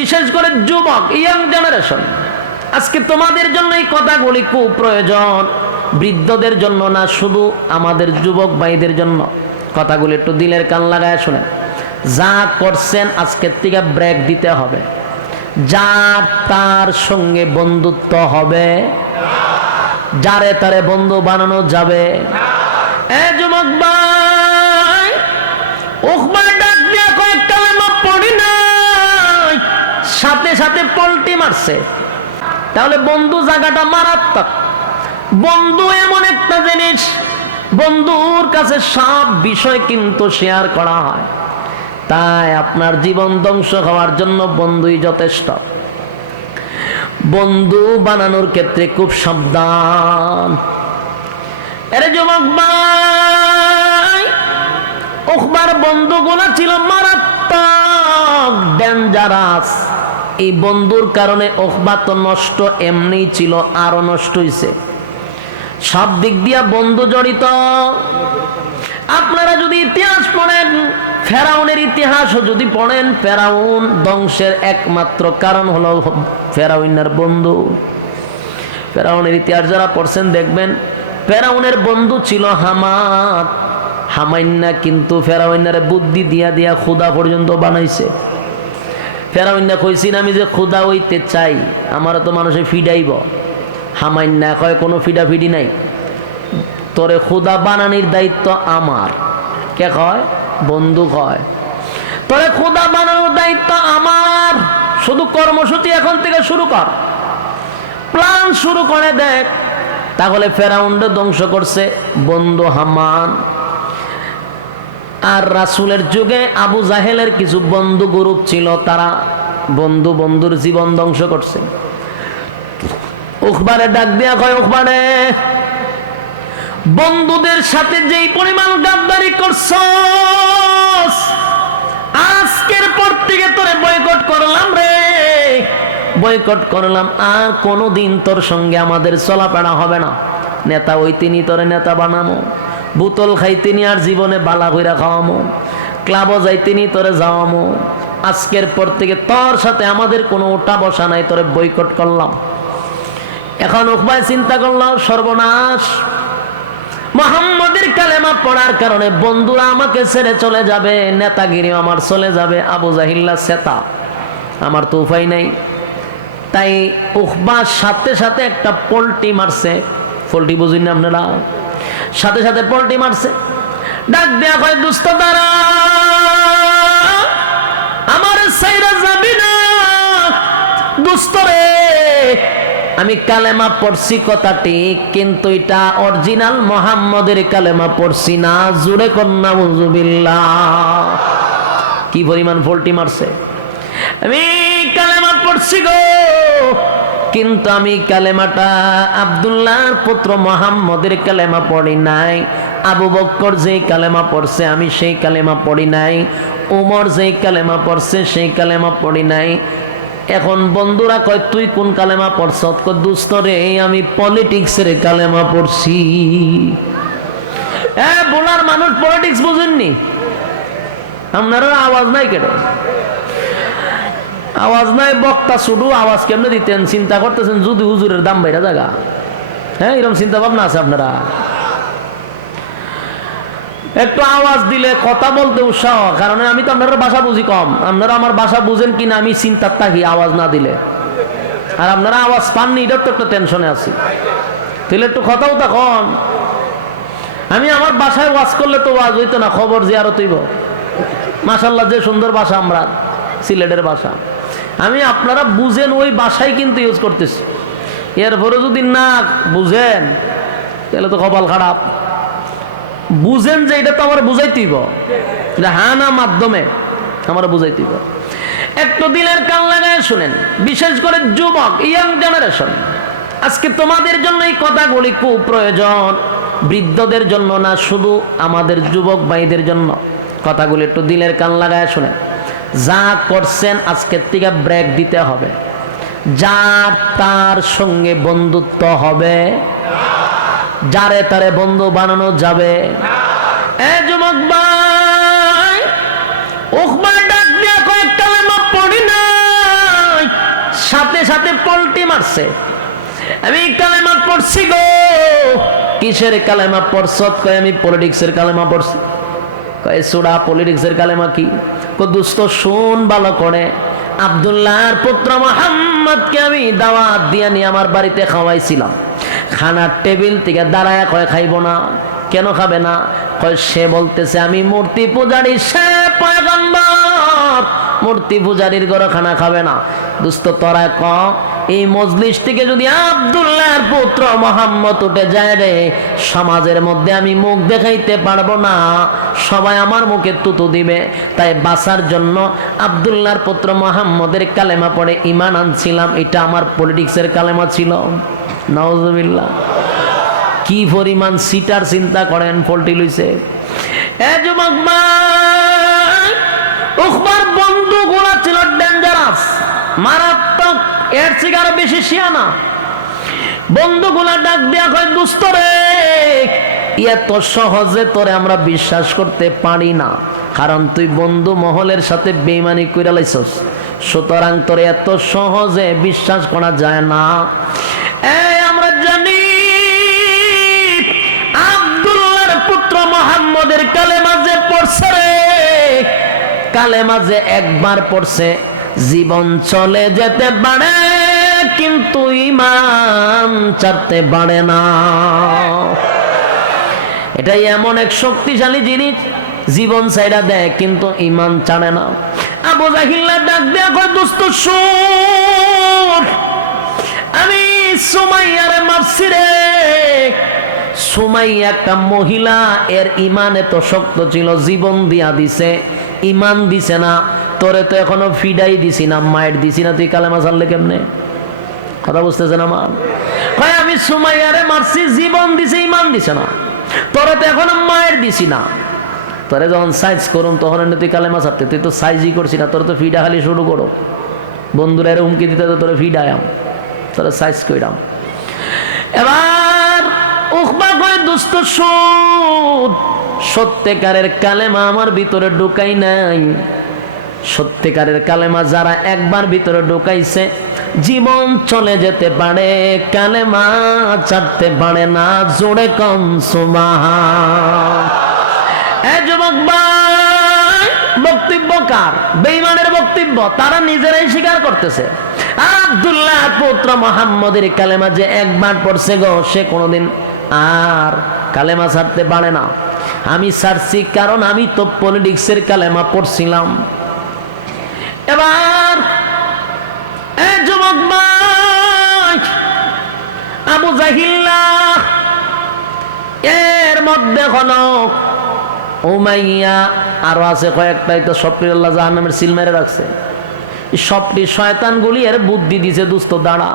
বিশেষ করে যুবক ইয়াং জেনারেশন, আজকে তোমাদের জন্য এই কথাগুলি খুব প্রয়োজন, বৃদ্ধদের জন্য না, শুধু আমাদের যুবক ভাইদের জন্য। কথাগুলি একটু দিলের কান লাগায় শুনেন। যা করছেন আজকের থেকে ব্রেক দিতে হবে। যার তার সঙ্গে বন্ধুত্ব হবে, যারে তারে বন্ধু বানানো যাবে। এ যুবক ভাই, উখবা ডাক দিয়া কয়েক কালেমা পড়ি নাই, সাথে সাথে পল্টি মারছে। তাহলে বন্ধু জায়গাটা মারাত্মক। বন্ধু এমন একটা জিনিস, বন্ধুর কাছে সব বিষয় কিন্তু শেয়ার করা হয়। তাই আপনার জীবন ধ্বংস হওয়ার জন্য বন্ধুই যথেষ্ট। বন্ধু বানানোর ক্ষেত্রে খুব সাবধান। আরে যুবক ভাই, উখবার বন্ধুগুলো ছিল মারাত্মক, ডেঞ্জারাস। এই বন্ধুর কারণে উখবা তো নষ্ট এমনি ছিল, আরো নষ্ট হয়েছে। সব দিক দিয়া বন্ধু জড়িত। আপনারা যদি ইতিহাস পড়েন, ফেরাউনের ইতিহাসও যদি পড়েন, ফেরাউন ধ্বংসের একমাত্র কারণ হলো ফেরাউনের বন্ধু। ফেরাউনের ইতিহাস যারা পড়ছেন দেখবেন, ফেরাউনের বন্ধু ছিল হামান। হামাইন্না কিন্তু ফেরাউনের বুদ্ধি দিয়া দিয়া খুদা পর্যন্ত বানাইছে। ফেরাউন্না কইছিন আমি যে খুদা হইতে চাই, আমার তো মানুষে ফিডাইব। হামাইন্না কয় কোনো ফিডাফিডি নাই, তোরে খুদা বানানির দায়িত্ব আমার। কে কয়? বন্ধু কয় তোরে খুদা বানানোর দায়িত্ব আমার, শুধু কর্মসূচি এখন থেকে শুরু কর, প্ল্যান শুরু করে দেখ। তাহলে ফেরাউনকে ধ্বংস করছে বন্ধু হামান। আর রাসূলের যুগে আবু জাহেলের কিছু বন্ধু গ্রুপ ছিল, তারা বন্ধুর জীবন ধ্বংস করছে। উখবারে ডাক দিয়া কয়, উখবারে বন্ধুদের সাথে যেই পরিমাণ গাদ্দারি করছস, আজকের পর থেকে তোরে বয়কট করলাম রে, বয়কট করলাম। আর কোনোদিন তোর সঙ্গে আমাদের চলাফেরা হবে না। নেতা ওই তিনি তোরে নেতা বানামো, বোতল খাইতিনি আর জীবনে বালা কইরা খাওয়ামো, ক্লাবও যাইতিনি তোরে যাওয়ামো। আজকের পর থেকে তোর সাথে আমাদের কোনো ওঠা বসা নাই, তোরে বয়কট করলাম। এখন উখবায় চিন্তা করলাম, সর্বনাশ, মুহাম্মাদের কালেমা পড়ার কারণে বন্ধুরা আমাকে ছেড়ে চলে যাবে, নেতাগিরি আমার চলে যাবে, আবু জাহিল্লা সেতা, আমার তো উপায় নাই। তাই উখবার সাথে সাথে একটা পল্টি মারছে। পল্টি বুঝুন না আপনারা? সাথে সাথে পল্টি মারছে। ডাক দেয়া কয়, দুস্ত দাঁড়া, আমার সাইরা যাবি না দুস্ত রে। আমি কালেমা পড়ছি কথা ঠিক, কিন্তু এটা অরিজিনাল মুহাম্মাদের কালেমা পড়ছি না। জুড়ে কন্যা উযুবিল্লাহ। কি পরিমাণ পল্টি মারছে! আমি কালেমা পড়ছি গো, কিন্তু আমি কালেমাটা আব্দুল্লাহর পুত্র মুহাম্মদের কালেমা পড়ি নাই। আবু বকর যেই কালেমা পড়ছে আমি সেই কালেমা পড়ি নাই। উমর যেই কালেমা পড়ছে সেই কালেমা পড়ি নাই। এখন বন্ধুরা কয়, তুই কোন কালেমা পড়ছ? দুস্ত রে, আমি পলিটিক্সের কালেমা পড়ছি। বলার মানুষ পলিটিক্স বুঝেননি? আপনারা আওয়াজ নাই কেন? আওয়াজ নাই, বক্তা শুধু আওয়াজ কেমনে দিতেন চিন্তা করতেছেন, যদি হুজুরের দাম বাইরা জায়গা। হ্যাঁ, এরকম চিন্তা ভাবনা আছে আপনারা? একটু আওয়াজ দিলে কথা বলতে উৎসাহ, কারণ আমি তো আপনার ভাষা বুঝি কম। আপনারা আমার ভাষা বুঝেন কিনা আমি চিন্তার থাকি আওয়াজ না দিলে। আর আপনারা আওয়াজ পাননি, এটার তো একটা টেনশনে আছি। তাহলে একটু কথাও তখন আমি আমার বাসায় ওয়াজ করলে তো ওয়াজ হইতো না, খবর জিয়ারত হইব। মাশাআল্লাহ, যে সুন্দর ভাষা আমরা, সিলেটের ভাষা। আমি আপনারা বুঝেন ওই ভাষাই কিন্তু ইউজ করতেছি। এরপরে যদি না বুঝেন তাহলে তো কপাল খারাপ। বুঝেন যে এটা তো আমার বুঝাইতেইব, হ্যাঁ না মাধ্যমে আমার বুঝাইতেইব। একটু দিলের কান লাগায় শুনেন, বিশেষ করে যুবক ইয়াং জেনারেশন, আজকে তোমাদের জন্য এই কথাগুলি খুব প্রয়োজন, বৃদ্ধদের জন্য না, শুধু আমাদের যুবক ভাইদের জন্য। কথাগুলি একটু দিলের কান লাগায় শুনেন। যা করছেন আজকের থেকে ব্রেক দিতে হবে। যার তার সঙ্গে বন্ধুত্ব হবে, যারে তারে বন্ধু বানানো যাবে। এ যুবক ভাই, উখবা ডাক দিয়া কয়েক কালেমা পড়ি নাই, সাথে সাথে পল্টি মারছে। আমি কালেমা পড়ছি গো। কিসের কালেমা পড়ছত? কয় আমি পলিটিক্সের কালেমা পড়ছি। কয় সুরা পলিটিক্সের কালেমা কি? কো দোস্ত শুন ভালো করে, আব্দুল্লাহর পুত্র মুহাম্মদকে আমি দাওয়াত দিয়ে নিয়ে আমার বাড়িতে খাওয়াইছিলাম। খানার টেবিল থেকে দাঁড়ায় কয় খাইব না। কেন খাবে না? কয় সে বলতেছে আমি মূর্তি পূজারী, সে পয়গম্বর, মূর্তি পূজারীর ঘরে খানা খাবে না। দোস্ত তোরা ক এই মজলিস থেকে যদি আব্দুল্লাহর পুত্র মুহাম্মদ উঠে যায় রে, সমাজের মধ্যে আমি মুখ দেখাইতে পারবো না, সবাই আমার মুখে তুতু দিবে। তাই বাঁচার জন্য আব্দুল্লাহর পুত্র মুহাম্মদের কালেমা পড়ে ঈমান আনছিলাম। এটা আমার পলিটিক্সের কালেমা ছিল। নাউজুবিল্লাহ। কি পরিমাণ সিটার চিন্তা করেন পল্টি লইছে। এ যুবক ভাই, উখবার বন্ধুগুলা ছিল ডেঞ্জারাস, মারাত্মক, এর থেকে আরো বেশি শিয়ানা। বন্ধুগুলা ডাক দেয়া কয় দুস্থ রে, এত সহজে তোরে আমরা বিশ্বাস করতে পারি না, কারণ তুই বন্ধু মহলের সাথে বেঈমানি কইরা লাইছস, সুতরাং তোরে এত সহজে বিশ্বাস করা যায় না। আমরা জানি আব্দুল্লাহর পুত্র মুহাম্মদের কালেমা যে পড়ছে রে, কালেমা যে একবার পড়ছে জীবন চলে যেতে পারে, কিন্তু ঈমান ছাড়তে পারে না। এটাই এমন এক শক্তিশালী জিনিস, জীবন ছাইড়া দেয় কিন্তু ঈমান ছাড়ে না। আবু জাহিল্লা ডাক দেয়া কয় দোস্ত শুন, আমি সুমাইয়ারে মারছি রে। সুমাইয়া একটা মহিলা, এর ঈমান এত শক্ত ছিল, জীবন দিয়া দিছে, ঈমান দিছে না। তোরে তো এখনো ফিডাই দিছি না, মায়ের দিছি না, তুই কালেমা ছাড়লে কেমনে? কথা বুঝতেছেন আমার? কয় আমি সুমাইয়ারে মারছি, জীবন দিছে, ঈমান দিছে না। তোরে তো এখনো মায়ের দিছি না। তোরে যখন সাইজ করুন তখন তুই কালেমা ছাড়তে, তুই তো সাইজই করছি না, তোরে তো ফিডা খালি শুরু করো। বন্ধুরা এর হুমকি দিতে তো তোরে ফিডায়াম, তোরে সাইজ কইরাম। এবার উখবা কয় দুস্থ শুন, সত্যিকারের কালেমা আমার ভিতরে ঢুকাই নাই। সত্যিকারের কালেমা যারা একবার ভিতরে ঢুকাইছে, জীবন চলে যেতে পারে, কালেমা ছাড়তে পারে না। জোরে কম সুবহান। এ যুবক ভাই, বক্তব্য কার? বেঈমানের বক্তব্য, তারা নিজেরাই স্বীকার করতেছে। আব্দুল্লাহ পুত্র মুহাম্মদের কালেমা যে একবার পড়ছে গো, সে কোনোদিন আর কালেমা ছাড়তে পারে না। আমি ছাড়ছি কারণ আমি তো পলিটিক্সের কালেমা পড়ছিলাম। এবার যুবক ভাই, আবু জাহিল্লা এর মধ্যে হলো উমাইয়া, আরো আছে কয়েকটাই, তো সবটি আল্লাহ জাহান্নামের সিল মেরে রাখছে। সবটি শয়তানগুলি এর বুদ্ধি দিছে, দুস্থ দাঁড়া,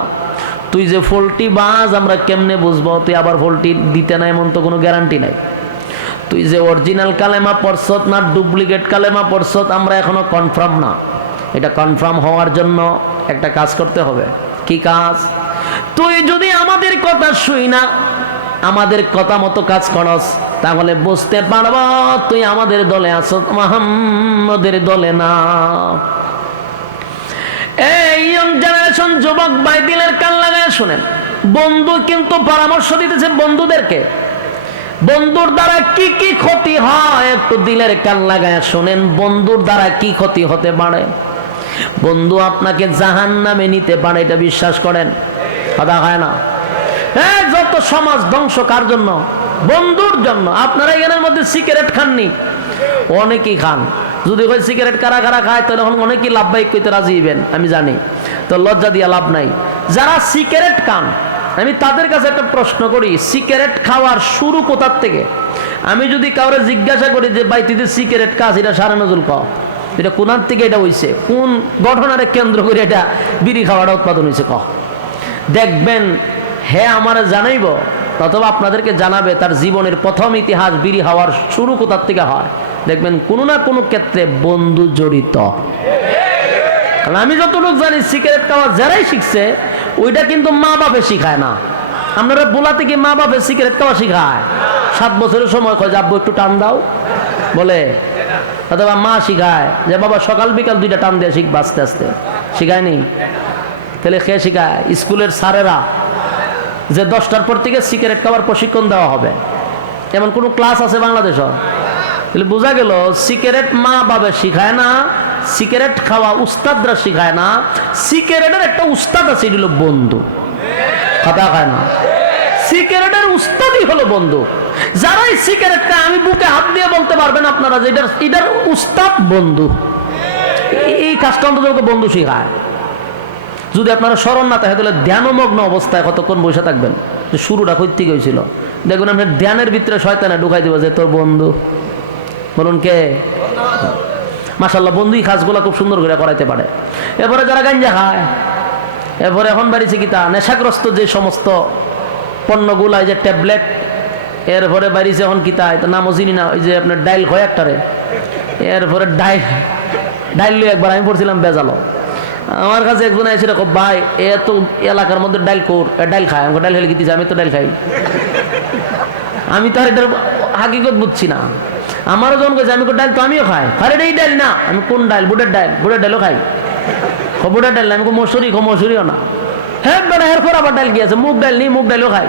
তুই যে ফল্টি বাজ আমরা কেমনে বুঝবো? তুই আবার ফল্টি দিতে নাই এমন তো কোনো গ্যারান্টি নাই। তুই যে অরিজিনাল কালেমা পড়ছত না ডুপ্লিকেট কালেমা পড়ছত আমরা এখনো কনফার্ম না। এটা কনফার্ম হওয়ার জন্য একটা কাজ করতে হবে। কি কাজ? তুই যদি আমাদের কথা শুই না, আমাদের কথা মতো কাজ করস, তাহলে বুঝতে পারব তুই আমাদের দলে আছো, মুহাম্মদের দলে না। এই ইয়ং জেনারেশন যুবক ভাই, দিলের কান লাগায় শুনেন। বন্ধু কিন্তু পরামর্শ দিতেছে বন্ধুদেরকে, বন্ধুর দ্বারা কি কি ক্ষতি হয় একটু দিলের কান লাগায় শুনেন। বন্ধুর দ্বারা কি ক্ষতি হতে পারে? বন্ধু আপনাকে জাহান্নামে নিতে পারে, এটা বিশ্বাস করেন? কথা হয় না? যত সমাজ ধ্বংস কার জন্য? বন্ধুর জন্য। আপনারা এখানের মধ্যে সিগারেট খাননি? অনেকেই খান। যদি হয় সিগারেট কারা কারা খায়, তাহলে অনেকেই লাভবাহিক কইতে রাজি হইবেন, আমি জানি। তো লজ্জা দিয়া লাভ নাই। যারা সিগারেট খান, আমি তাদের কাছে একটা প্রশ্ন করি, সিগারেট খাওয়ার শুরু কোথার থেকে? আমি যদি কাউরে জিজ্ঞাসা করি যে ভাই তুই সিগারেট খাস, এটা সারা নজরুল ক, এটা কোনার থেকে এটা হইছে, কোন ঘটনারে কেন্দ্র করে এটা বিড়ি খাওয়াটা উৎপাদন হয়েছে ক, দেখবেন হে আমার জানাইব, অথবা আপনাদেরকে জানাবে তার জীবনের প্রথম ইতিহাস বিড়ি খাওয়ার শুরু কোথার থেকে হয়। দেখবেন কোনো না কোনো ক্ষেত্রে বন্ধু জড়িত। আমি যতটুকু জানি সিগারেট খাওয়া যারাই শিখছে ওইটা কিন্তু মা বাপে শিখায় না। আপনারা বলা থেকে মা বাপে সিগারেট খাওয়া শিখায়, 7 বছরের সময় কয় যে আব্বু একটু টান দাও বলে, অথবা মা শিখায় যে বাবা সকাল বিকাল 2টা টান দিয়ে শিখবা, আস্তে আস্তে। শিখায়নি? তাহলে কে শিখায়? স্কুলের স্যারেরা, যে 10টার পর থেকে সিগারেট খাওয়ার প্রশিক্ষণ দেওয়া হবে, এমন কোন ক্লাস আছে বাংলাদেশ? তাহলে বোঝা গেল সিগারেট মা বাবা শিখায় না, সিগারেট খাওয়া উস্তাদরা শিখায় না, সিগারেটের একটা উস্তাদ আছে, এটি হলো বন্ধু। কথা খায় না, সিগারেটের উস্তাদই হলো বন্ধু। যারাই সিগারেটটা, আমি বুকে হাত দিয়ে বলতে পারবেন আপনারা যে এটার উস্তাদ বন্ধু। এই কাজটা অন্তত বন্ধু শিখায়। যদি আপনারা স্মরণ না থাকে তাহলে ধ্যানমগ্ন অবস্থায় কতক্ষণ বসে থাকবেন, যে শুরুটা কই থেকে হয়েছিল, দেখবেন আপনার ধ্যানের ভিতরে শয়তানে ঢুকাই দিব যে তোর বন্ধু। বলুন কে? মাশাআল্লাহ, বন্ধুই কাজগুলো খুব সুন্দর করে করাইতে পারে। এরপরে যারা গাঞ্জা খায়, এরপরে এখন বাড়িছে কি তা নেশাগ্রস্ত যে সমস্ত পণ্যগুলা, এই যে ট্যাবলেট, এরপরে বাড়িছে এখন কি তা নামও চিনি না, ওই যে আপনার ডাইল হয় একটারে, এরপরে ডাইল লই একবার আমি পড়ছিলাম বেজালো। আমার কাছে একজন এসে দেখো ভাই এত এলাকার মধ্যে ডাইল কোর, ডাইল খায়, আমাকে ডাইল খেলে কি দিচ্ছে, আমি তো ডাইল খাই। আমি তো আর এটার হাকিকত বুঝছি না। আমারও যখন গেছে, আমি ডাইল তো আমিও খাই, আরে এই ডাইল না, আমি কোন ডাইল? বুটের ডাইল, বুটের ডাইলও খাই। বুটের ডাইল না, আমি মসুরি, মসুরিও না। হ্যাঁ বেড়া, এরপর আবার ডাইল কি আছে, মুগ ডাইল নেই, মুগ ডাইলও খাই।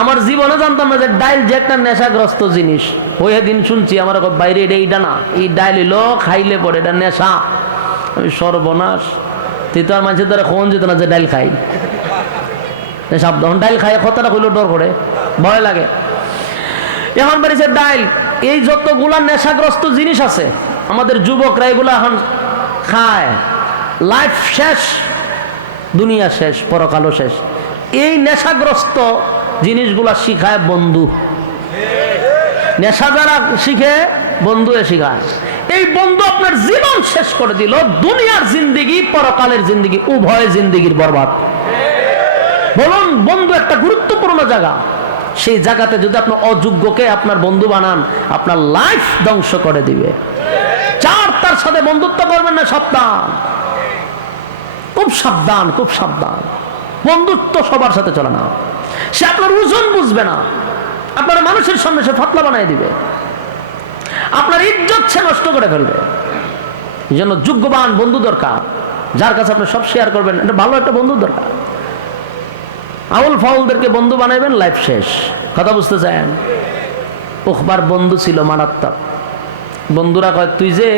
আমার জীবনে জানতাম না যে ডাইল যে একটা নেশাগ্রস্ত জিনিস। ওই দিন শুনছি আমার বাইরে এইটা না, এই ডাইল এলো খাইলে পরে এটা নেশা। আমি সর্বনাশ, তুই তো আর মানুষের দ্বারা কোন যেত না যে ডাইল খাই, সাবধান ডাইল খাই কথাটা কইলেও ডর করে, ভয় লাগে। এখন বেরিয়েছে ডাইল, এই যতগুলা নেশাগ্রস্ত জিনিস আছে আমাদের যুবকরা এগুলা এখন খায়। লাইফ শেষ, দুনিয়া শেষ, পরকালও শেষ। এই নেশাগ্রস্ত জিনিসগুলা শিখায় বন্ধু। নেশা যারা শিখে, বন্ধু শিখায়। এই বন্ধু আপনার জীবন শেষ করে দিল, দুনিয়ার জিন্দেগি, পরকালের জিন্দেগি, উভয় জিন্দেগির বরবাদ। বলুন, বন্ধু একটা গুরুত্বপূর্ণ জায়গা। সেই জায়গাতে যদি আপনি অযোগ্যকে আপনার বন্ধু বানান, আপনার লাইফ ধ্বংস করে দিবে। তার সাথে বন্ধুত্ব করবেন না, সাবধান, খুব সাবধান, খুব সাবধান। বন্ধুত্ব সবার সাথে চলে না। সে আপনার ওজন বুঝবে না, আপনার মানুষের সামনে সে ফাতলা বানাই দিবে, আপনার ইজ্জত সে নষ্ট করে ফেলবে। এই জন্য যোগ্যবান বন্ধু দরকার, যার কাছে আপনি সব শেয়ার করবেন। এটা ভালো একটা বন্ধু দরকার। আউল ফাউলদেরকে বন্ধু বানাইবেন, লাইফ শেষ। কথা বুঝতে চান? উখবার বন্ধু ছিল মারাত্মক। বন্ধুরা কয় তুই যে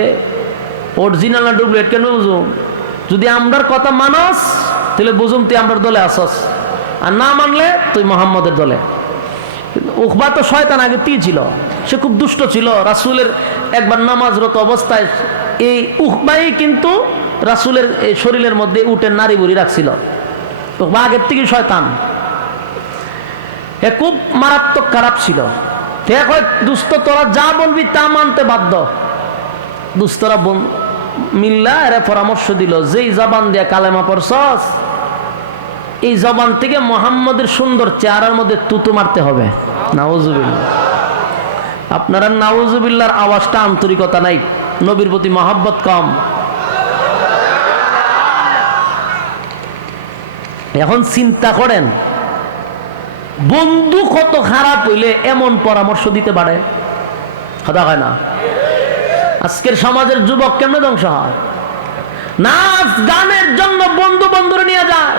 অরিজিনাল না ডুপ্লিকেট কেন বুঝুম? যদি আমরার কথা মানস তাহলে বুঝুম তুই আমরার দলে আসস, আর না মানলে তুই মোহাম্মদের দলে। উখবা তো শয়তান আগে তি ছিল, সে খুব দুষ্ট ছিল। রাসূলের একবার নামাজরত অবস্থায় এই উখবাই কিন্তু রাসূলের এই শরীরের মধ্যে উটের নারী বুড়ি রাখছিল। উখবা আগের থেকে শয়তান, এ খুব মারাত্মক খারাপ ছিল। দুস্থ তোরা যা বলবি তা মানতে বাধ্য। দুস্থরা মিল্লা এরা পরামর্শ দিল, যেই জবান দিয়ে কালেমা পড়ছস, এই জবান থেকে মুহাম্মদের সুন্দর চেহারার মধ্যে তুতু মারতে হবে। নাউজুবিল্লাহ। আপনারা নাউজুবিল্লাহর আওয়াজটা আন্তরিকতা নাই, নবীর প্রতি মহব্বত কম। এখন চিন্তা করেন, বন্ধু কত খারাপ হইলে এমন পরামর্শ দিতে পারে? কথা হয় না? আজকের সমাজের যুবক কেমনে ধ্বংস হয়? নাচ গানের জন্য বন্ধু বন্ধুরে নিয়ে যায়।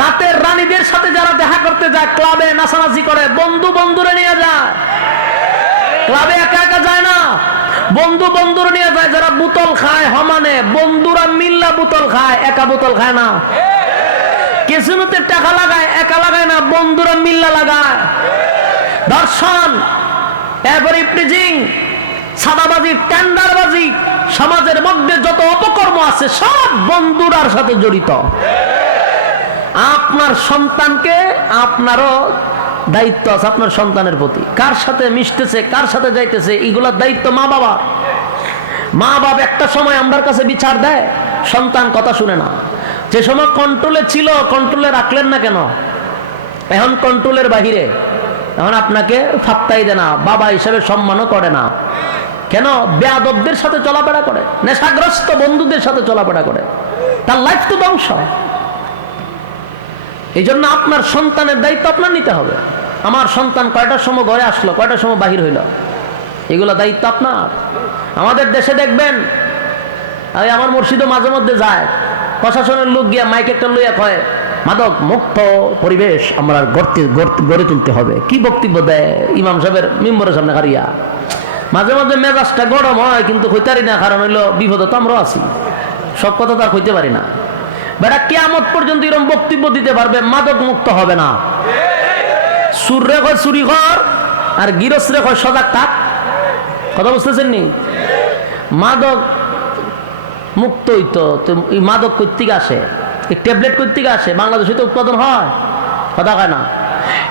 রাতের রানীদের সাথে যারা দেখা করতে যায়, ক্লাবে নাচানাচি করে, বন্ধু বন্ধুরে নিয়ে যায়। ক্লাবে একা একা যায় না, বন্ধু বন্ধুরে নিয়ে যায়। যারা বোতল খায় হমানে, বন্ধুরা মিল্লা বোতল খায়, একা বোতল খায় না। কেসিনোতে টাকা লাগায়, একা লাগায় না, বন্ধুরা মিল্লা লাগায়। ধর্ষণ, এরপর ইফটিজিং, সাদাবাজি, টেন্ডারবাজি, সমাজের মধ্যে যত অপকর্ম আছে সব বন্ধুরার সাথে জড়িত। আপনার সন্তানকে, আপনারও দায়িত্ব আছে আপনার সন্তানের প্রতি। কার সাথে মিশতেছে, কার সাথে যাইতেছে, এগুলোর দায়িত্ব মা বাবা। মা বাবা একটা সময় আমার কাছে বিচার দেয়, সন্তান কথা শুনে না। যে সময় কন্ট্রোলে ছিল, কন্ট্রোলে রাখলেন না কেন? এখন কন্ট্রোলের বাহিরে, এখন আপনাকে ফাত্তাই দেয় না, বাবা হিসেবে সম্মানও করে না। কেন? বেয়াদবদের সাথে চলাফেরা করে, নেশাগ্রস্ত বন্ধুদের সাথে চলাফেরা করে, তার লাইফ তো ধ্বংস। এই জন্য আপনার সন্তানের দায়িত্ব আপনার নিতে হবে। আমার সন্তান কয়টার সময় ঘরে আসলো, কয়টার সময় বাহির হইল, এগুলো দায়িত্ব আপনার। আমাদের দেশে দেখবেন, আমার মুর্শিদও মাঝে মধ্যে যায়, প্রশাসনের লোক গিয়া মাইক একটা লইয়া কয় মাদক মুক্ত পরিবেশ আমরা গড়ে তুলতে হবে। কি বক্তব্য দেয় ইমাম সাহেবের মেম্বরের সামনে হারিয়া। মাঝে মাঝে মেজাজটা গরম হয়, কিন্তু হইতারি না, কারণ হইলো বিপদে তো আমরাও আছি, সব কথা তো আর হইতে পারি না। বেটা কিয়ামত পর্যন্ত এরকম বক্তব্য দিতে পারবে মাদক মুক্ত হবে না। সুররে কয় চুরি কর, আর গিরস্রে কয় সজাগ থাক। কথা বুঝতেছেন নি? মাদক মুক্ত হইতো, এই মাদক কই থেকে আসে, এই ট্যাবলেট কই থেকে আসে? বাংলাদেশে তো উৎপাদন হয়, কথা কয় না।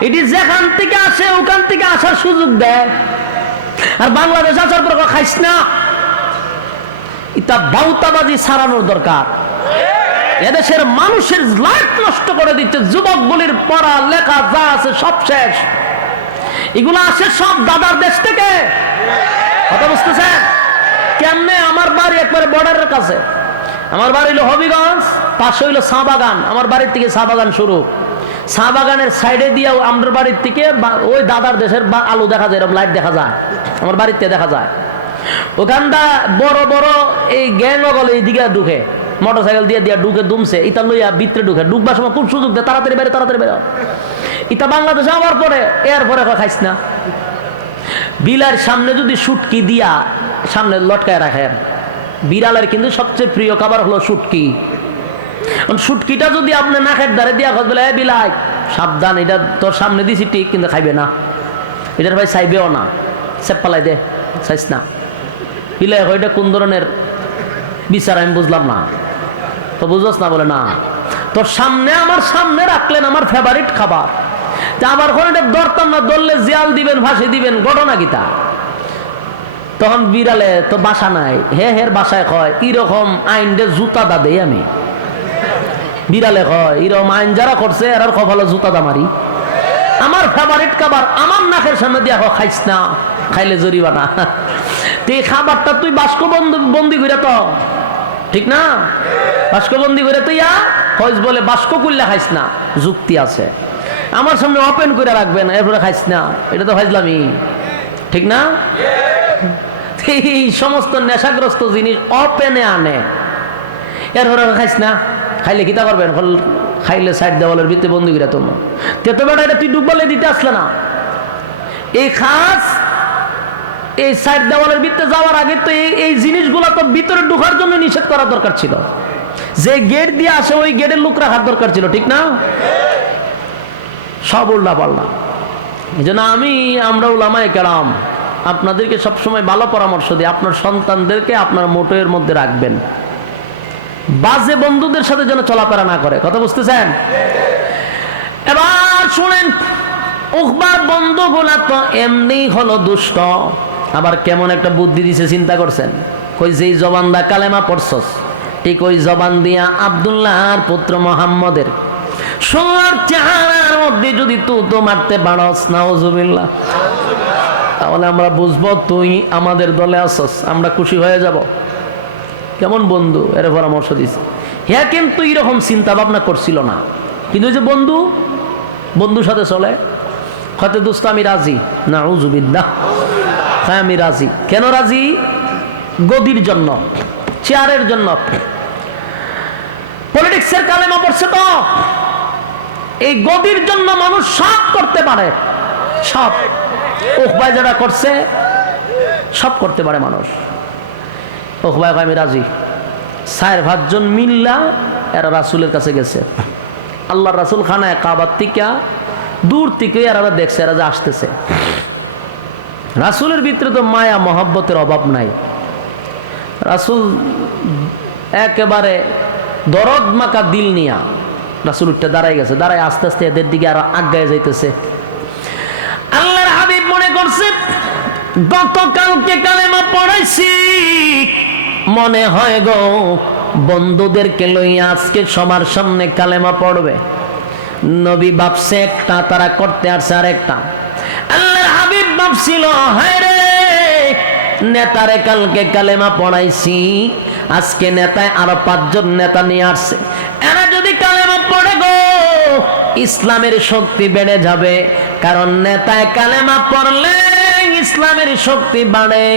এটি যেখান থেকে আসে ওখান থেকে আসার সুযোগ দেয়, আর বাংলাদেশ আসার পর খাইস না। এটা বাউতাবাজি ছাড়ানোর দরকার। এদেশের মানুষের লাইফ নষ্ট করে দিচ্ছে। যুবকগুলির পড়া লেখা যা আছে সব শেষ। এগুলো আসে সব দাদার দেশ থেকে। কথা বুঝতেছেন? কেমনে? আমার বাড়ি একবারে বর্ডারের কাছে। আমার বাড়ি হলো হবিগঞ্জ, পাশে হইলো চা বাগান। আমার বাড়ির থেকে চা বাগান শুরু। চা বাগানের সাইডে দিয়ে আমার বাড়ির থেকে ওই দাদার দেশের আলো দেখা যায়, এরকম লাইট দেখা যায়, আমার বাড়িতে দেখা যায়। ওখানটা বড় বড় এই গ্যাং গলে এইদিকে ঢুকে, মোটরসাইকেল দিয়ে দিয়া ঢুকে দুমছে, ইটা লইয়া ভিতরে ঢুকে, ঢুকবার সময় খুব সুযোগ দেয়, তাড়াতাড়ি বেরো তাড়াতাড়ি বেরো। ইটা বাংলাদেশে আবার পরে এরপরে খাইস না। বিলার সামনে যদি শুটকি দিয়া সামনে লটকায় রাখেন, বিড়ালের কিন্তু সবচেয়ে প্রিয় খাবার হলো শুটকি। শুটকিটা যদি আপনি নাকের ধারে দিয়া বলে বিলাই সাবধান, এটা তোর সামনে দিছি ঠিক, কিন্তু খাইবে না, এটার ভাই চাইবেও না, সেপ পালাই দে, চাইস না। বিলাই এটা কোন ধরনের বিচার আমি বুঝলাম না। তো বুঝোস না? বলে না, তোর সামনে আমার সামনে রাখলেন আমার ফেভারিট খাবার, আমার ঘরে এটা ধরতাম না, ধরলে জিয়াল দিবেন, ফাঁসি দিবেন, ঘটনা গীতা। তখন বিড়ালে তো বাসা নাই, হের বাসায় কয় এরকম আইন দে জুতা দা দেই আমি। বিড়ালে কয় এরকম আইন যারা করছে এর কপালে জুতা দা মারি। আমার ফেভারিট খাবার আমার নাকের সামনে দিয়া খাইস না, খাইলে জরিমানা। তুই খাবারটা তুই বাস্ক বন্দি করে তো, ঠিক না? বাস্কবন্দি করে তুই হইস বলে বাস্ক করলে খাইস না, যুক্তি আছে। আমার সামনে ওপেন করে রাখবেন, এরপরে খাইস না, এটা তো খাইসলামই, ঠিক না? এই সমস্ত নেশাগ্রস্ত জিনিস ওপেনে আনে, এরপরে খাইস না, খাইলে কিতা করবেন? খাইলে সাইড দেওয়ালের ভিতরে বন্দি করে তোমার তেতো বেটা, এটা তুই ডুবলে দিতে আসলে না। এই খাস এই সাইড দেওয়ালের ভিতরে যাওয়ার আগে তো এই জিনিসগুলো তো ভিতরে ঢোকার জন্য নিষেধ করা দরকার ছিল। যে গেট দিয়ে আসে ওই গেটের লোক রাখার দরকার ছিল, ঠিক না? সব উল্টা পাল্টা। এই জন্য আমরা উলামায়ে কেরাম আপনাদেরকে সবসময় ভালো পরামর্শ দিই, আপনার সন্তানদেরকে আপনার মোটের মধ্যে রাখবেন, বাজে বন্ধুদের সাথে যেন চলাফেরা না করে। কথা বুঝতেছেন? এবার শুনেন, উকবার বন্ধুগুলা তো এমনি হলো দুষ্ট, আবার কেমন একটা বুদ্ধি দিছে চিন্তা করছেন? কই যেই জবান দা কালেমা পড়ছস, ঠিক ওই জবান দিয়া আব্দুল্লাহর পুত্র মুহাম্মদের সোনার চেহারার মধ্যে যদি তো মারতে পারস, নাউজুবিল্লাহ, তাহলে আমরা বুঝবো তুই আমাদের দলে আসস, আমরা খুশি হয়ে যাব। কেমন বন্ধু, এর পরামর্শ দিছে। হ্যাঁ, কিন্তু এরকম চিন্তা ভাবনা করছিল না, কিন্তু যে বন্ধুর সাথে চলে, হয়তো দোস্ত আমি রাজি, নাউজুবিল্লাহ, হ্যাঁ আমি রাজি। কেন রাজি? গদির জন্য, চেয়ারের জন্য, পলিটিক্সের কালেমা পড়ছে তো। এই গদির জন্য মানুষ সব করতে পারে, সব উকবায় যারা করছে সব করতে পারে মানুষ। উকবায় আমি রাজি। 4-5 জন মিল্লা এরা রাসূলের কাছে গেছে। আল্লাহর রাসূল খানায় কাবার থেকে দূর থেকে এরা দেখছে এরা যে আসতেছে। রাসূলের ভিতরে তো মায়া মহব্বতের অভাব নাই। রাসূল একেবারে দরদ মাকা দিল নিয়া রাসূল উঠতে দাঁড়ায় গেছে, দাঁড়ায় আস্তে আস্তে এদের দিকে আরো আগায় যাইতেছে। আল্লাহর হাবিব মনে করছে গতকালকে কালেমা পড়াইছি, মনে হয় গো বন্ধুদেরকে লইয়া আজকে সবার সামনে কালেমা পড়বে। নবী ভাবছে একটা, তারা করতে আসছে আর একটা। আল্লাহর হাবিব ভাবছিল হায় রে, নেতারে কালকে কালেমা পড়াইছি, আজকে নেতায় আরো 5 জন নেতা নিয়ে আসছে, এরা যদি কালেমা পড়ে গো ইসলামের শক্তি বেড়ে যাবে। কারণ নেতায় কালেমা পড়লে ইসলামের শক্তি বাড়ে,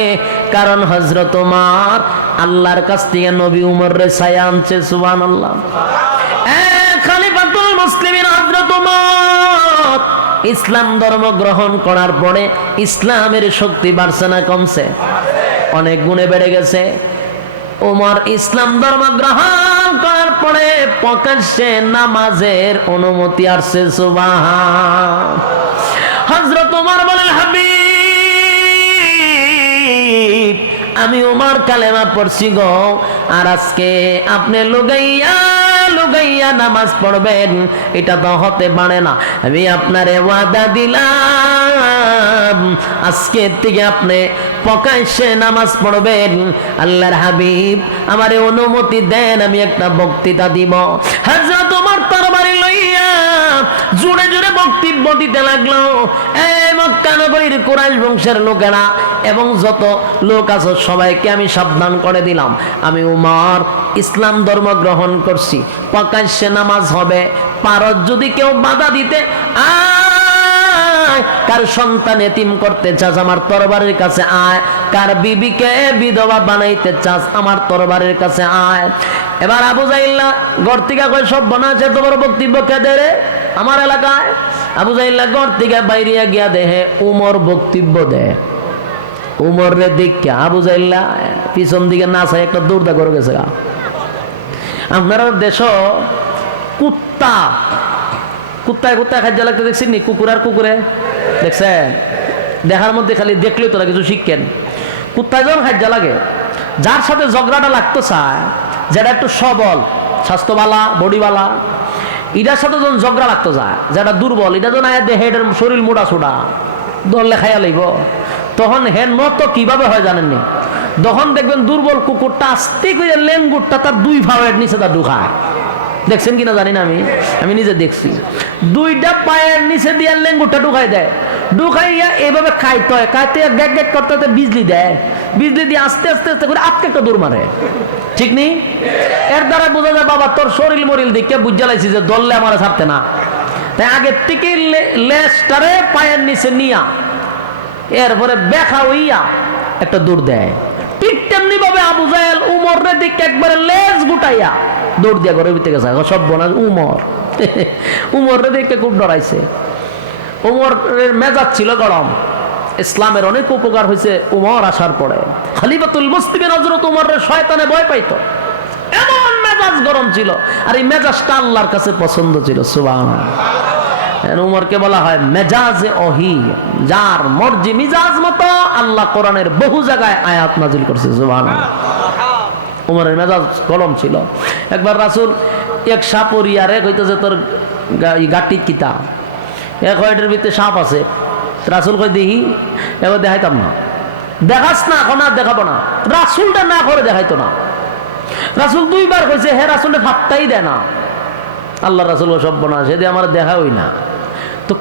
কারণ হযরত ওমর আল্লাহর কাছ থেকে নবী উমর রে ছায়া আনছে। সুবহানাল্লাহ। খলিফাতুল মুসলিমিন হযরত ওমর ইসলাম ধর্ম গ্রহণ করার পরে ইসলামের শক্তি বাড়ছে না কমছে? অনেক গুণে বেড়ে গেছে। ওমর ইসলাম ধর্ম গ্রহণ করার পরে প্রকাশ্যে নামাজের অনুমতি আসছে। সুবহান। হযরত ওমর বলেন, হাবিব আমি ওমর কালেমা পড়ছি গো, আর আজকে আপনি লুগাইয়া লুগাইয়া নামাজ পড়বেন, এটা তো হতে পারে না। আমি আপনারে ওয়াদা দিলাম আজকে থেকে আপনি প্রকাশ্যে নামাজ পড়বেন। আল্লাহর হাবিব আমারে অনুমতি দেন, আমি একটা বক্তৃতা দিব। হযরত ওমর তরবারি লইয়া জোরে জোরে বক্তব্য দিতে লাগলো। এই মক্কা নগরীর কুরাইশ বংশের লোকেরা এবং যত লোক আছে সবাইকে আমি সাবধান করে দিলাম, আমি ওমর ইসলাম ধর্ম গ্রহণ করছি, প্রকাশ্যে নামাজ হবে। পারত যদি কেউ বাধা দিতে, কার সন্তান এতিম করতে চাস আমার তরবারির কাছে আয়, কার বিবিকে বিধবা বানাইতে চাস আমার তরবারির কাছে আয়। এবার আবু জাইল্লা ঘর থেকে কয়, সব বানাচ্ছে তোমার বক্তব্য কে দে রে আমার এলাকায়? আবু জাইল্লা ঘর থেকে বাইরে গিয়া দেহে উমর বক্তব্য দে। উমর রে দেখে আবু জাইল্লা পিছন দিকে না চাই একটা দৌড়দা করে গেছে। আপনারা দেশ কুত্তা কুত্তায় কুত্তায় খাদ্য লাগতে দেখছেন নি? কুকুর আর কুকুরে দেখছেন? দেখার মধ্যে খালি দেখলেই তোরা কিছু শিখেন। কুত্তায় যখন খাদ্য লাগে, যার সাথে ঝগড়াটা লাগতো চায়, যেটা একটু সবল স্বাস্থ্যবালা বডিওয়ালা, এটার সাথে যখন ঝগড়া লাগতো যায়, যেটা দুর্বল, এটা যখন দেহে এটার শরীর মোটা ছোটা ধরলে খাইয়া লইব, তখন হেন মত কিভাবে হয় জানেননি? তখন দেখবেন দুর্বল কুকুরটা আস্তে করে লেঙ্গুরটা তার দুই ভাবের নিচে তা ঢুকায়। দেখছেন কিনা জানি না, আমি নিজে দেখছি। দুইটা পায়ের নিচে দিয়ে লেঙ্গুরটা ঢুকাই দেয়, ঢুকাইয়া এভাবে খাইতে হয়, খাইতে গ্যাক গ্যাক করতে বিজলি দেয়, বিজলি দিয়ে আস্তে আস্তে আস্তে করে আটকে একটা দৌড় মারে। ঠিক নেই? এর দ্বারা বোঝা যায় বাবা তোর শরীর মরিল দিকে বুঝা লাইছি যে দললে আমার ছাড়তে না, তাই আগের থেকে লেজটারে পায়ের নিচে নিয়া এরপরে বেখা হইয়া একটা দৌড় দেয়। ঠিক তেমনি ভাবে আবু জাহেল উমরের দিকে একবারে লেজ গুটাইয়া দৌড় দিয়া ঘরের ভিতরে গেছে। সব বনা উমর উমরের দিকে খুব ডরাইছে। উমরের মেজাজ ছিল গরম। ইসলামের অনেক উপকার হয়েছে উমর আসার পরে। খলিফাতুল মুসলিমিন হযরত উমরের শয়তানে ভয় পাইতো, এমন মেজাজ গরম ছিল। আর এই মেজাজটা আল্লাহর কাছে পছন্দ ছিল। সুবহানাল্লাহ। উমরকে বলা হয় মেজাজে ওহী, যার মর্জি মিজাজ মতো আল্লাহ কোরআনের বহু জায়গায় আয়াত নাজিল করছে। সুবহানাল্লাহ। উমরের মেজাজ গরম ছিল। একবার রাসূল এক সাপরিয়ারে কইতেছে তোর গাটি কিতা, এক হয়টার ভিতরে সাপ আছে। রাসূল কই দেখি, এবার দেখাইতাম না। দেখাস না, এখন আর দেখাবো না। রাসূলটা না করে দেখাইতো না। রাসূল দুইবার কইছে, হে রাসূলের ফাত্তাই দেয় না। আল্লাহ রাসূল সব বনা সেদিন আমার দেখা হই না, তো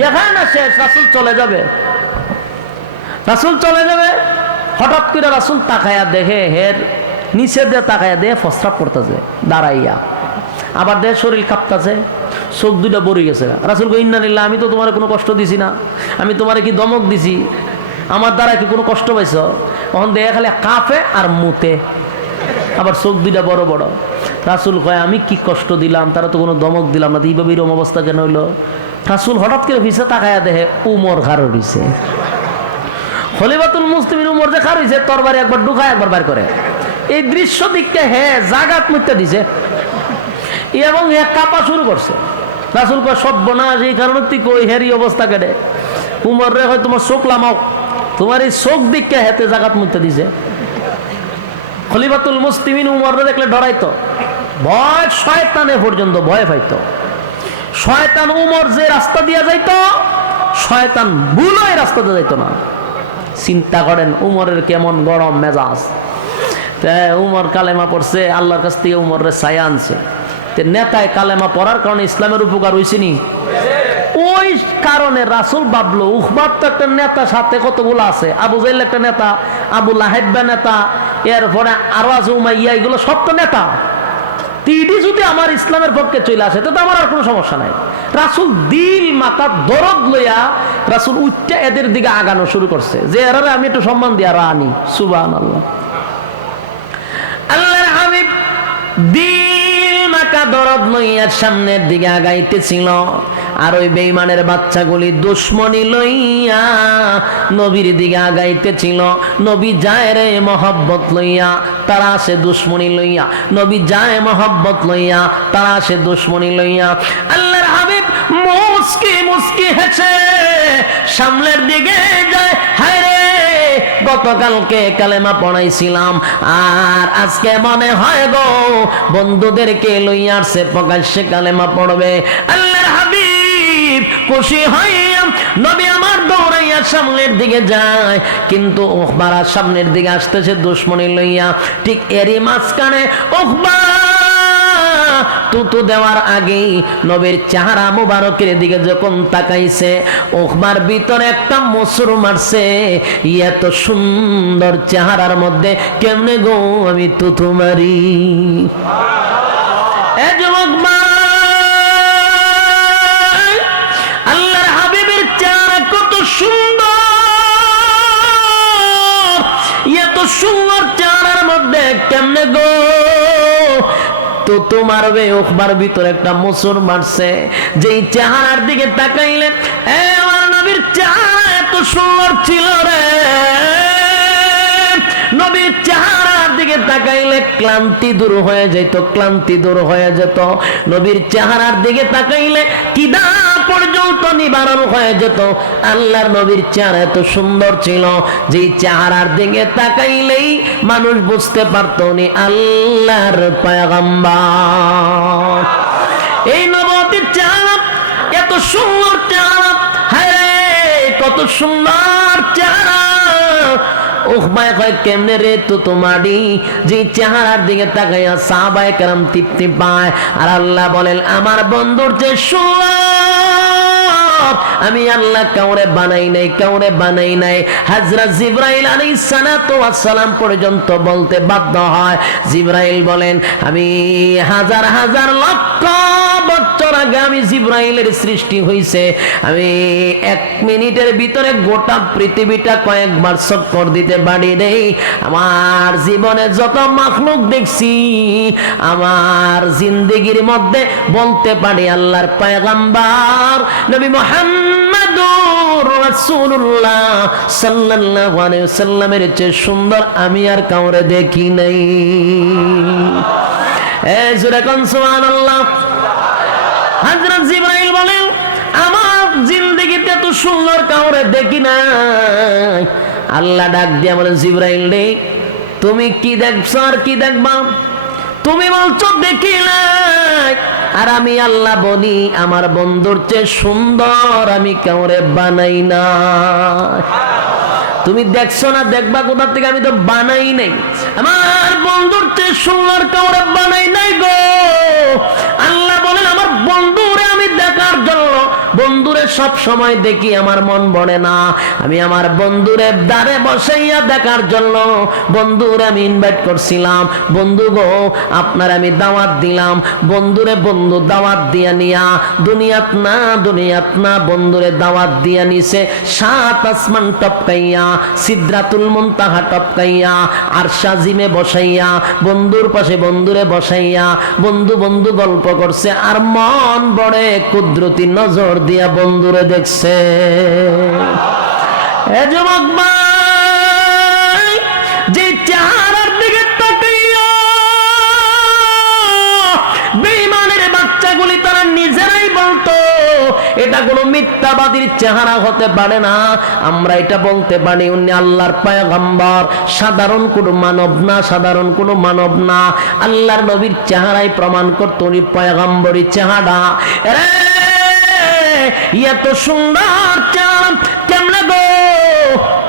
দেখায় না শেষ, রাসূল চলে যাবে। রাসূল চলে যাবে, হঠাৎ করে রাসূল তাকায়া দেখে হের নিচে দিয়ে তাকায়া দিয়ে ফসরাপ করতেছে দাঁড়াইয়া, আবার দেহ শরীর কাঁপতেছে, চোখ দুইটা বড়ি গেছে। রাসূল কই ইন্না লিল্লাহ, আমি তো তোমার কোনো কষ্ট দিছি না, আমি তোমার কি দমক দিছি? আমার দ্বারা কি কোনো কষ্ট পাইছ? তখন দেখে খালি কাঁপে আর মুতে, আবার চোখ দুইটা বড় বড়। রাসূল কয় আমি কি কষ্ট দিলাম? তারা তো কোনো দমক দিলাম না, এইভাবে এরকম অবস্থা কেন হইলো? রাসূল হঠাৎ করে ভিসা তাকায়া দেখে উমর খাড় হইছে। খলিফাতুল মুসলিমিন উমর যে খাড় হইছে, তরবারি একবার ঢুকায় একবার বের করে। এই দৃশ্য দিককে জাগাত মুতে দিছে এবং কাঁপা শুরু করছে। রাসূল কয় সর্বনাশ, এই কারণে তুই কই হেরি অবস্থা কেটে? উমর রে হয় তোমার চোখ লামাও, তোমার এই চোখ দিককে হেতে জাগাত মুতে দিছে। খলিফাতুল মুসলিমিন উমররে দেখলে ডরাইতো, ভয় শয়তানে পর্যন্ত ভয় পাইতো। শয়তান উমর যে রাস্তা দিয়া যাইতো, শয়তান ভুলই রাস্তা দিয়ে যাইতো না। চিন্তা করেন উমরের কেমন গরম মেজাজ। উমর কালেমা পড়ছে, আল্লাহর কাছ থেকে উমরের ছায়া আনছে। নেতায় কালেমা পড়ার কারণে ইসলামের উপকার হয়েছে নি? ওই কারণে রাসূল ভাবলো উখবাত তো একটা নেতা, সাথে কতগুলো আছে, আবু জাহেল একটা নেতা, আবু লাহাব নেতা, এরপরে আরো আছে উমাইয়া, এগুলো সব তো নেতা। তিডি যদি আমার ইসলামের পক্ষে চলে আসে তো আমার আর কোনো সমস্যা নাই। রাসূল দিল মাথা দরদ লইয়া রাসূল উচ্চা এদের দিকে আগানো শুরু করছে যে এরা আমি একটু সম্মান দিয়ে আরো আনি। সুবহানাল্লাহ। আল্লাহর হাবিব দিল মাথা দরদ লইয়া সামনের দিকে আগাইতেছিল, আর ওই বেঈমানের বাচ্চাগুলি দুশমনি লইয়া নবীর দিকে আগাইতেছিল। নবী যায় রে মহব্বত লইয়া, তারা আসে দুশমনি লইয়া। নবী যায় মহব্বত লইয়া, তারা আসে দুশমনি লইয়া। আল্লাহর হাবিব মুস্কি মুস্কি হেসে সামনের দিকে যায়। হায় রে, গতকালকে কালেমা পড়াইছিলাম আর আজকে মনে হয় গো বন্ধুদেরকে লইয়া আসছে প্রকাশ্যে কালেমা পড়বে। আল্লাহর হাবিব খুশি হইয়া নবী আমার দৌড়াইয়া সামনের দিকে যায়, কিন্তু উকবার সামনের দিকে আসতেছে দুশমনি লইয়া। ঠিক এরই মাঝখানে উকবার তুতু দেওয়ার আগেই নবীর চেহারা মুবারকের দিকে যখন তাকাইছে, উকবার ভিতরে একটা মসুর মারছে। এত সুন্দর চেহারার মধ্যে কেমনে গো আমি তুতু মারি? এ যুবক ভাই, আল্লাহর হাবিবের চেহারা কত সুন্দর, এত সুন্দর চেহারার মধ্যে কেমনে গো তো তোমার উকবার ভিতরে একটা মুসুর মারছে। যেই চেহারার দিকে তাকাইলে আমার নবীর চেহারা এত সুন্দর ছিল রে, নবীর চেহারার দিকে তাকাইলে ক্লান্তি দূর হয়ে যেত, ক্লান্তি দূর হয়ে যেত। নবীর চেহারার দিকে তাকাইলে কিদা পর্যন্ত নিবারণ হয়ে যেত। আল্লাহর নবীর চেহারা এত সুন্দর ছিল, যেই চেহারার দিকে তাকাইলেই মানুষ বুঝতে পারত উনি আল্লাহর পয়গম্বর। এই নবতির চেহারা এত সুন্দর চেহারা, হ্যাঁ কত সুন্দর চেহারা। উকবায় কয় কেমনে রে তো তোমারি? যে চেহারার দিকে তাকাইয়া সাহাবায়ে কেরাম তৃপ্তি পায়। আর আল্লাহ বলেন আমার বন্ধুর যে সুন্দর, আমি আল্লাহ কাউরে বানাই নাই, কাউরে বানাই নাই। হযরত জিবরাইল আলাইহিস সালাতু ওয়াস সালাম পর্যন্ত বলতে বাধ্য হয়। জিবরাইল বলেন আমি হাজার হাজার লক্ষ বছর আগে আমি জিবরাইলের সৃষ্টি হইছে, আমি 1 মিনিটের ভিতরে গোটা পৃথিবীটা কয়েকবার চক্কর দিতে পারি রে। আমার জীবনে যত মাখলুক দেখছি, আমার জিন্দেগির মধ্যে বলতে পারি আল্লাহর পয়গম্বর নবী মুহাম্মদুর রাসূলুল্লাহ সাল্লাল্লাহু আলাইহি ওয়াসাল্লামের চেয়ে সুন্দর আমি আর কাউরে দেখি নাই। এ জোরে কোন সুবহানাল্লাহ। হযরত জিবরাইল বলেন আমার জিন্দেগিতে এত সুন্দর কাউরে দেখি নাই। আল্লাহ ডাক দিয়া বলেন জিবরাইল রে তুমি কি দেখছো আর কি দেখবা? তুমি বলছো দেখি নাই, আর আমি আল্লাহ বলি আমার বন্ধুর চেয়ে সুন্দর আমি কাউরে বানাই না। তুমি দেখছো না, দেখবা কোথা থেকে? আমি তো বানাই নাই, আমার বন্ধুর চেয়ে সুন্দর কাউরে বানাই নাই গো। আল্লাহ বলেন আমার বন্ধুরে আমি দেখার জন্য, বন্ধুরে সব সময় দেখি আমার মন ভরে না, আমি আমার বন্ধুরে দ্বারে বসাইয়া দেখার জন্য বন্ধুরে আমি ইনভাইট করছিলাম। বন্ধু গো আপনার আমি দাওয়াত দিলাম। বন্ধুরে বন্ধু দাওয়াত দিয়া নিয়া দুনিয়াত না বন্ধুরে দাওয়াত দিয়া নিছে 7 আসমান টপকাইয়া, সিদরাতুল মুনতাহা টপকাইয়া, আরশ আজিমে বসাইয়া, বন্ধুর পাশে বন্ধুরে বসাইয়া বন্ধু বন্ধু গল্প করছে, আর মন বড়ে কুদরতি নজর দিয়া বন্ধুরে দেখছে। এ যুবক ভাই, যে চেহারার দিকে তাকাইয়া বেঈমানের বাচ্চাগুলি তারা নিজেরাই বলতো এটা কোনো মিথ্যাবাদীর চেহারা হতে পারে না, আমরা এটা বলতে পারি উনি আল্লাহর পয়গম্বর, সাধারণ কোনো মানব না, সাধারণ কোনো মানব না। আল্লাহর নবীর চেহারাই প্রমাণ করতো উনি পয়গম্বরী চেহারা। এত সুন্দর চেহারা কেমনে গো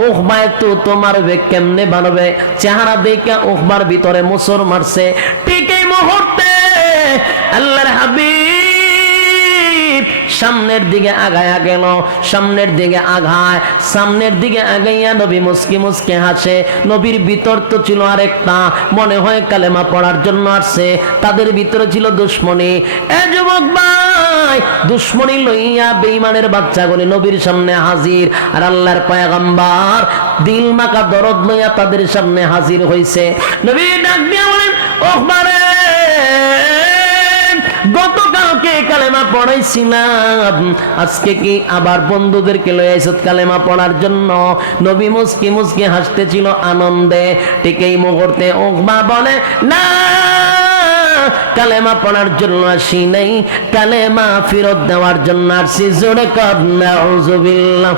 উকবায় তো তোমার কেমনে বানাবে? চেহারা দেখে উকবার ভিতরে মুসর মারছে। ঠিক এই মুহূর্তে আল্লাহর হাবিব সামনের দিকে আগায়া গেল, সামনের দিকে আগায়, সামনের দিকে আগাইয়া নবী মুস্কি মুস্কি হাসে। নবীর ভিতর তো ছিল আরেকটা, মনে হয় কালেমা পড়ার জন্য আসছে, তাদের ভিতরে ছিল দুশ্মনী। এ যুবক ভাই, দুশ্মনী লইয়া বেঈমানের বাচ্চাগুলি নবীর সামনে হাজির, আর আল্লাহর পয়গম্বর দিল মাকা দরদ লইয়া তাদের সামনে হাজির হইছে। নবী ডাক দিয়া বলেন, ওহবারে গতকালকে কালেমা পড়াইছিলাম, আজকে কি আবার বন্ধুদেরকে লয়ে আইছত কালেমা পড়ার জন্য? নবী মুস্কি মুস্কি হাসতেছিল আনন্দে। ঠিক এই মুহূর্তে উকবা বলে, না, কালেমা পড়ার জন্য আসি নাই, কালেমা ফেরত দেওয়ার জন্য আসছি। জোরে কর নাউজুবিল্লাহ।